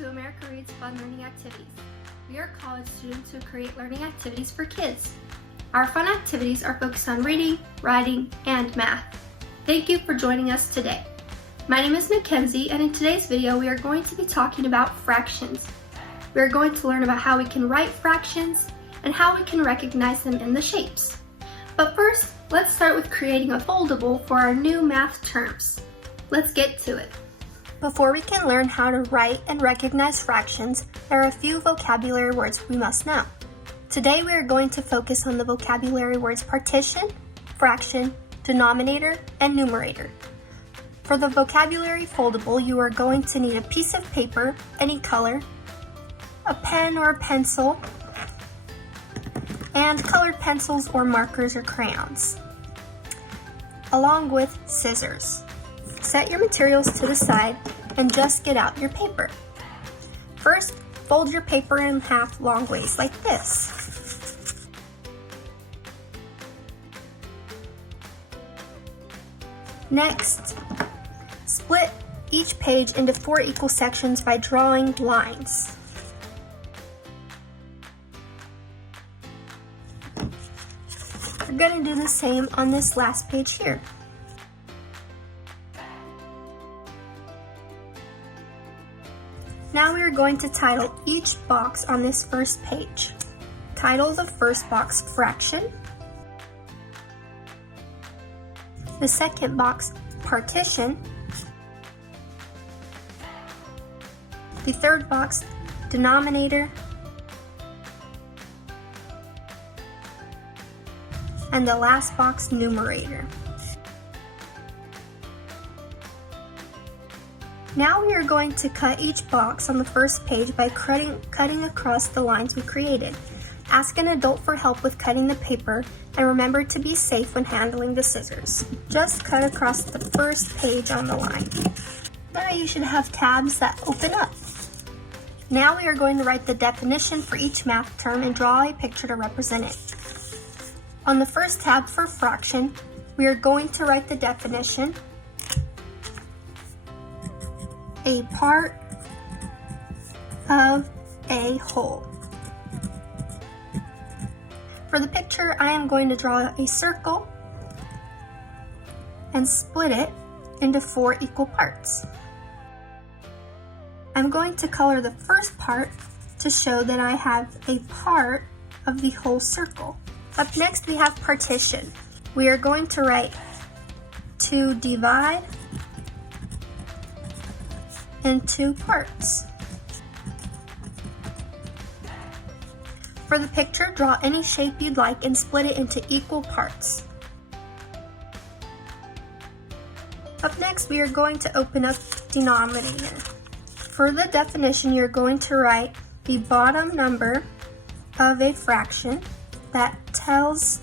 to America Reads Fun Learning Activities. We are college students who create learning activities for kids. Our fun activities are focused on reading, writing, and math. Thank you for joining us today. My name is Mackenzie, and in today's video we are going to be talking about fractions. We are going to learn about how we can write fractions and how we can recognize them in the shapes. But first, let's start with creating a foldable for our new math terms. Let's get to it. Before we can learn how to write and recognize fractions, there are a few vocabulary words we must know. Today we are going to focus on the vocabulary words partition, fraction, denominator, and numerator. For the vocabulary foldable, you are going to need a piece of paper, any color, a pen or a pencil, and colored pencils or markers or crayons, along with scissors. Set your materials to the side and just get out your paper. First, fold your paper in half long ways like this. Next, split each page into 4 equal sections by drawing lines. We're going to do the same on this last page here. Now we are going to title each box on this first page. Title the first box fraction, the second box partition, the third box denominator, and the last box numerator. Now we are going to cut each box on the first page by cutting across the lines we created. Ask an adult for help with cutting the paper, and remember to be safe when handling the scissors. Just cut across the first page on the line. Now you should have tabs that open up. Now we are going to write the definition for each math term and draw a picture to represent it. On the first tab for fraction, we are going to write the definition: a part of a whole. For the picture, I am going to draw a circle and split it into 4 equal parts. I'm going to color the first part to show that I have a part of the whole circle. Up next, we have partition. We are going to write to divide in 2 parts. For the picture, draw any shape you'd like and split it into equal parts. Up next, we are going to open up denominator. For the definition, you're going to write the bottom number of a fraction that tells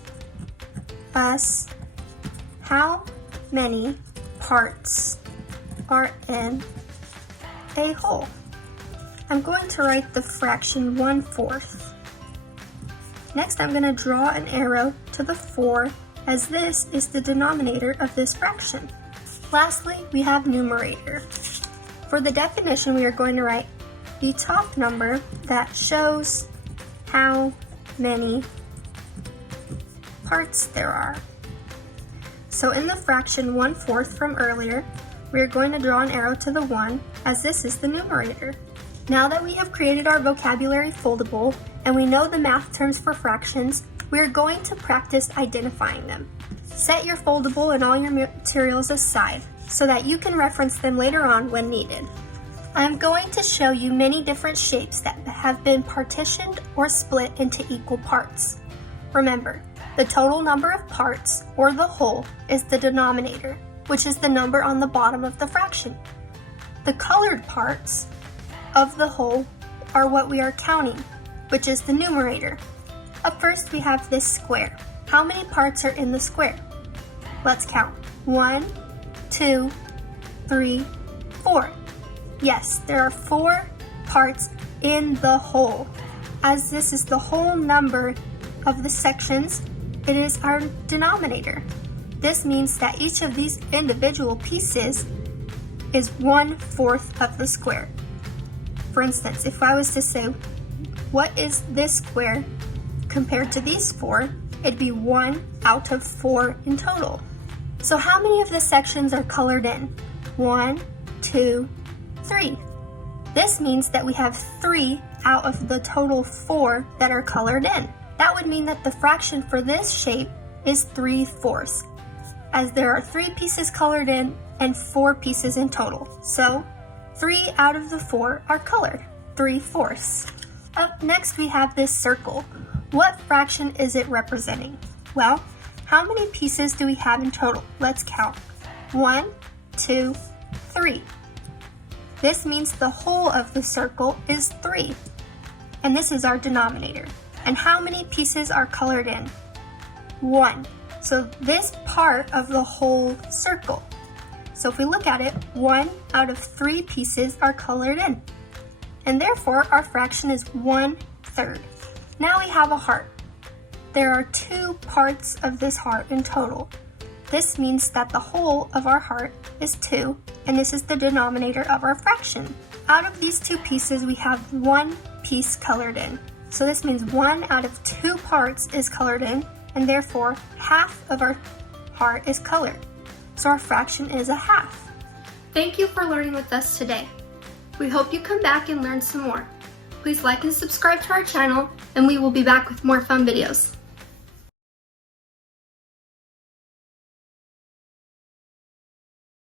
us how many parts are in a whole. I'm going to write the fraction 1/4. Next, I'm going to draw an arrow to the 4, as this is the denominator of this fraction. Lastly, we have numerator. For the definition, we are going to write the top number that shows how many parts there are. So in the fraction 1/4 from earlier, we are going to draw an arrow to the 1, as this is the numerator. Now that we have created our vocabulary foldable and we know the math terms for fractions, we are going to practice identifying them. Set your foldable and all your materials aside so that you can reference them later on when needed. I'm going to show you many different shapes that have been partitioned or split into equal parts. Remember, the total number of parts, or the whole, is the denominator, which is the number on the bottom of the fraction. The colored parts of the whole are what we are counting, which is the numerator. Up first, we have this square. How many parts are in the square? Let's count. 1, 2, 3, 4. Yes, there are 4 parts in the whole. As this is the whole number of the sections, it is our denominator. This means that each of these individual pieces is 1/4 of the square. For instance, if I was to say, what is this square compared to these 4, it'd be 1 out of 4 in total. So how many of the sections are colored in? 1, 2, 3. This means that we have 3 out of the total 4 that are colored in. That would mean that the fraction for this shape is 3/4, as there are 3 pieces colored in and 4 pieces in total. So 3 out of the 4 are colored, 3/4. Up next we have this circle. What fraction is it representing? Well, how many pieces do we have in total? Let's count. 1, 2, 3. This means the whole of the circle is 3. And this is our denominator. And how many pieces are colored in? 1. So this part of the whole circle. So if we look at it, 1 out of 3 pieces are colored in. And therefore our fraction is 1/3. Now we have a heart. There are 2 parts of this heart in total. This means that the whole of our heart is 2, and this is the denominator of our fraction. Out of these 2 pieces, we have 1 piece colored in. So this means 1 out of 2 parts is colored in, and therefore half of our heart is colored. So our fraction is 1/2. Thank you for learning with us today. We hope you come back and learn some more. Please like and subscribe to our channel, and we will be back with more fun videos.